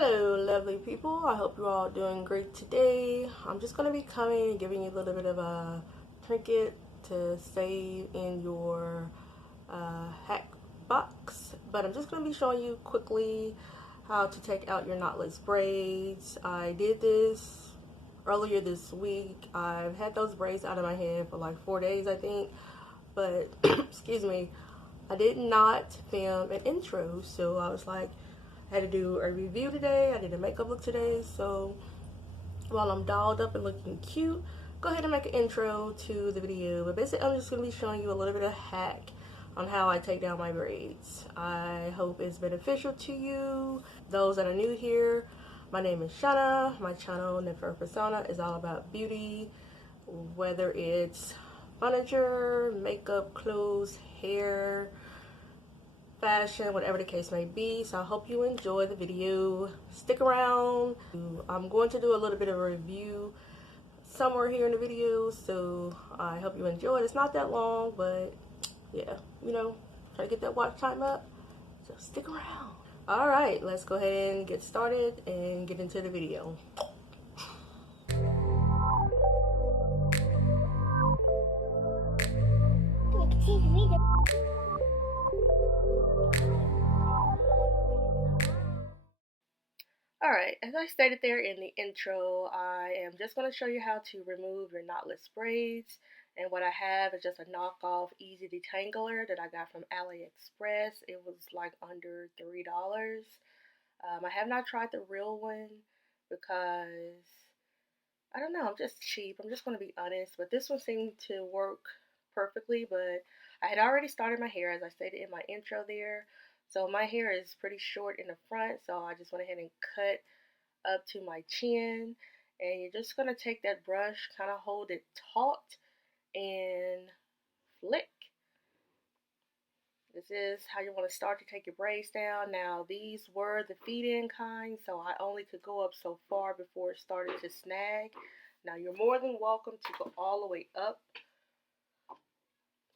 Hello lovely people, I hope you're all doing great today. I'm just going to be coming and giving you a little bit of a trinket to save in your hack box, but I'm just going to be showing you quickly how to take out your knotless braids. I did this earlier this week. I've had those braids out of my head for like 4 days I think, but excuse me, I did not film an intro, so I was like, I had to do a review today. I did a makeup look today, so while I'm dolled up and looking cute, go ahead and make an intro to the video. But basically, I'm just going to be showing you a little bit of hack on how I take down my braids. I hope it's beneficial to you. Those that are new here, my name is Shana. My channel, Nefer Persona, is all about beauty, whether it's furniture, makeup, clothes, hair, fashion, whatever the case may be. So I hope you enjoy the video. Stick around. I'm going to do a little bit of a review somewhere here in the video, so I hope you enjoy it. It's not that long, but yeah, try to get that watch time up, so stick around. All right, let's go ahead and get started and get into the video. Alright, as I stated there in the intro, I am just going to show you how to remove your knotless braids. And what I have is just a knockoff EZ Detangler that I got from Aliexpress. It was like under $3. I have not tried the real one because, I don't know, I'm just cheap. I'm just going to be honest. But this one seemed to work perfectly. But I had already started my hair, as I stated in my intro there. So my hair is pretty short in the front, so I just went ahead and cut up to my chin. And you're just going to take that brush, kind of hold it taut, and flick. This is how you want to start to take your braids down. Now, these were the feed-in kind, so I only could go up so far before it started to snag. Now, you're more than welcome to go all the way up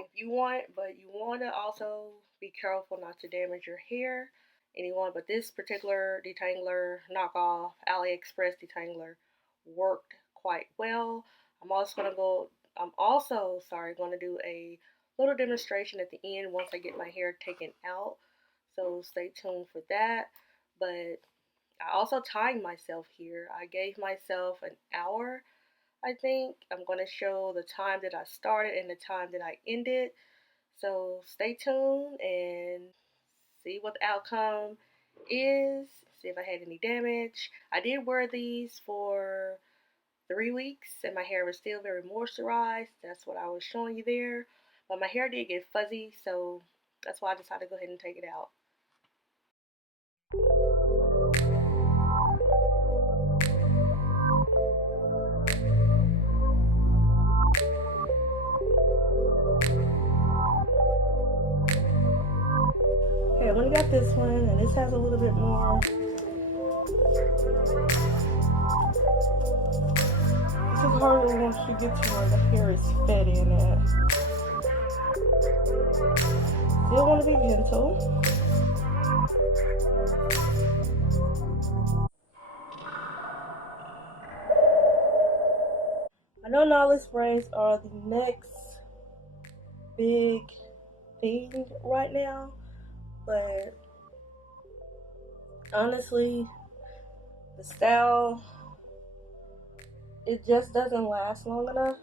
if you want, but you want to also be careful not to damage your hair. Anyone, but this particular detangler knockoff Aliexpress detangler worked quite well. I'm also going to do a little demonstration at the end once I get my hair taken out, so stay tuned for that. But I also timed myself here. I gave myself an hour. I think I'm going to show the time that I started and the time that I ended. So stay tuned and see what the outcome is. See if I had any damage. I did wear these for 3 weeks and my hair was still very moisturized. That's what I was showing you there. But my hair did get fuzzy, so that's why I decided to go ahead and take it out. Okay, I only got this one, and this has a little bit more. This is harder once you get to where the hair is fed in at. Still want to be gentle. I know knotless braids are the next big thing right now, but honestly, the style, it just doesn't last long enough,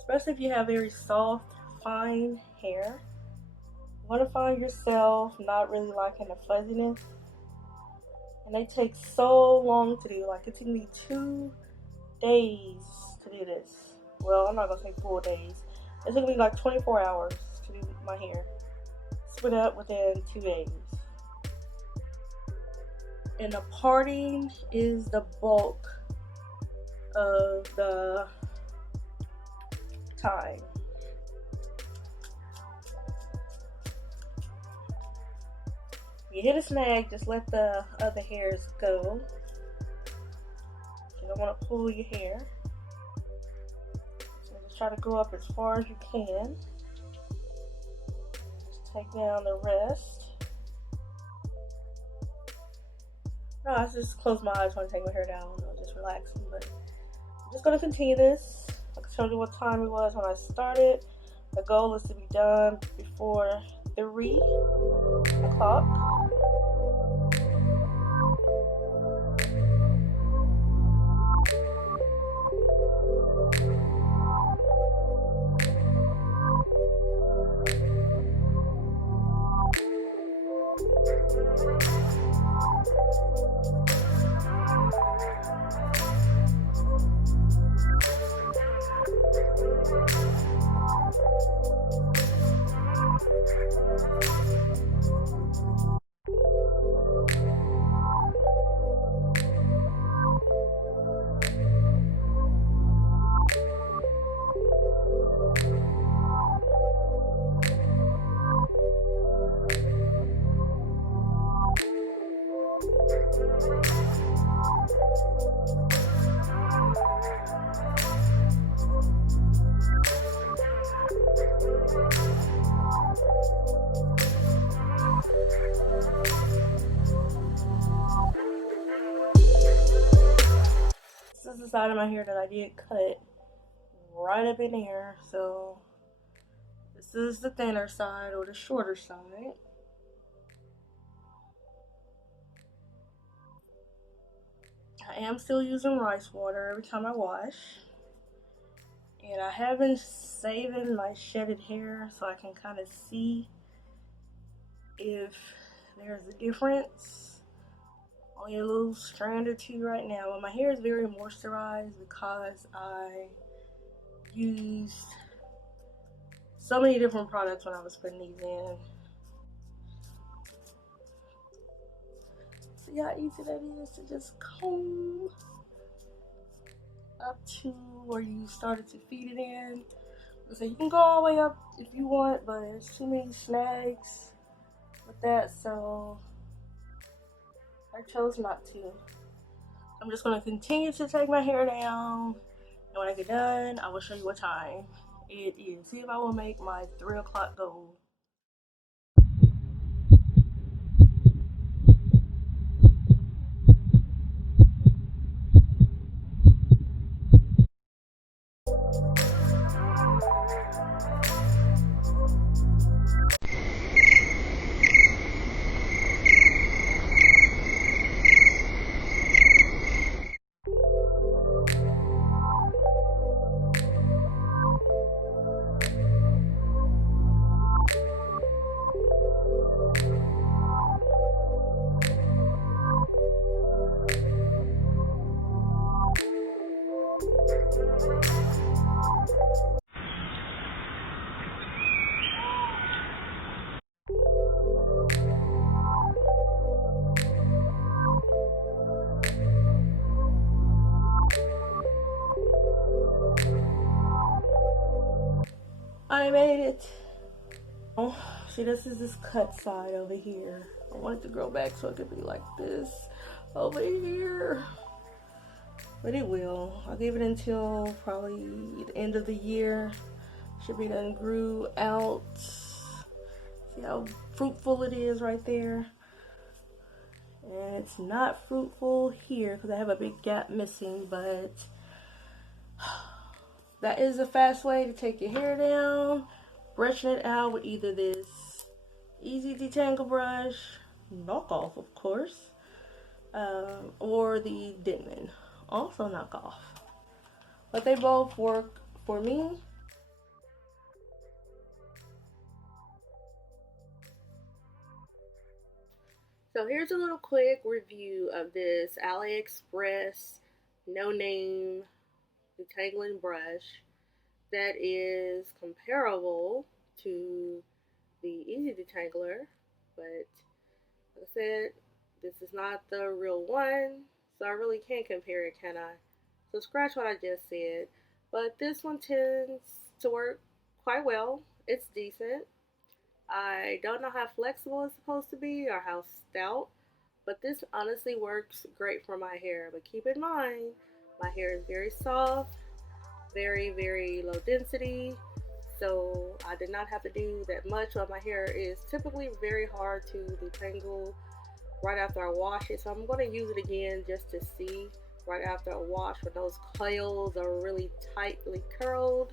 especially if you have very soft, fine hair. You want to find yourself not really liking the fuzziness, and they take so long to do. Like, it took me 2 days to do this. Well, I'm not gonna say full days. It took me like 24 hours to do my hair. Split up within 2 days. And the parting is the bulk of the time. You hit a snag, just let the other hairs go. You don't want to pull your hair. So just try to go up as far as you can. Just take down the rest. No, I just close my eyes when I take my hair down. I'm just relaxing, but I'm just gonna continue this. I can show you what time it was when I started. The goal is to be done before 3 o'clock. This is the side of my hair that I did cut right up in there. So this is the thinner side or the shorter side. I am still using rice water every time I wash. And I have been saving my shedded hair so I can kind of see if there's a difference. Only a little strand or two right now. But my hair is very moisturized because I used so many different products when I was putting these in. See how easy that is to just comb up to where you started to feed it in. So you can go all the way up if you want, but there's too many snags with that, so I chose not to. I'm just going to continue to take my hair down, and when I get done, I will show you what time it is. See if I will make my 3 o'clock goal. I made it. See, this is this cut side over here. I want it to grow back so it could be like this over here. But it will. I'll give it until probably the end of the year. Should be done grew out. See how fruitful it is right there? And it's not fruitful here because I have a big gap missing, but that is a fast way to take your hair down. Brushing it out with either this EZ Detangle Brush, knockoff of course, or the Denman, also knockoff. But they both work for me. So here's a little quick review of this Aliexpress no-name detangling brush that is comparable to the EZ Detangler, but like I said, this is not the real one, so I really can't compare it, can I? So scratch what I just said, but this one tends to work quite well. It's decent. I don't know how flexible it's supposed to be or how stout, but this honestly works great for my hair. But keep in mind, my hair is very soft, very low density, so I did not have to do that much. But my hair is typically very hard to detangle right after I wash it. So I'm going to use it again just to see right after I wash when those coils are really tightly curled.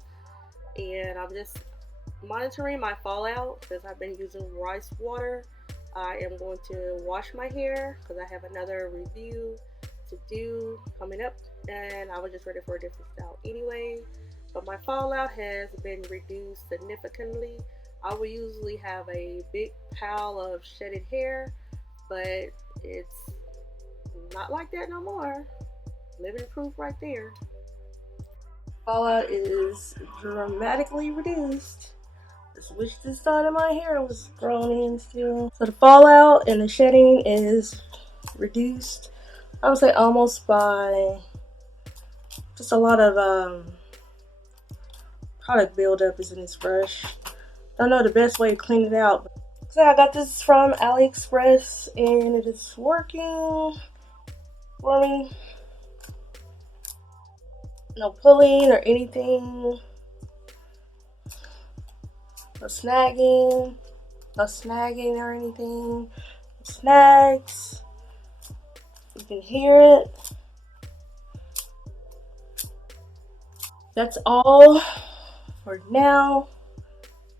And I'm just monitoring my fallout since I've been using rice water. I am going to wash my hair because I have another review to do coming up, and I was just ready for a different style anyway. But my fallout has been reduced significantly. I would usually have a big pile of shedded hair, but it's not like that no more. Living proof right there. Fallout is dramatically reduced. Just wish this side of my hair was grown in still. So the fallout and the shedding is reduced. I would say almost by just a lot of product buildup is in this brush. Don't know the best way to clean it out. So I got this from Aliexpress and it is working for me. No pulling or anything. No snagging. No snagging or anything. No snags. You can hear it. That's all for now.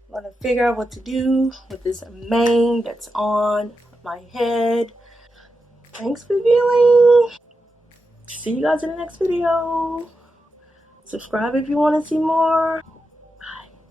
I'm gonna figure out what to do with this mane that's on my head. Thanks for viewing. See you guys in the next video. Subscribe if you want to see more.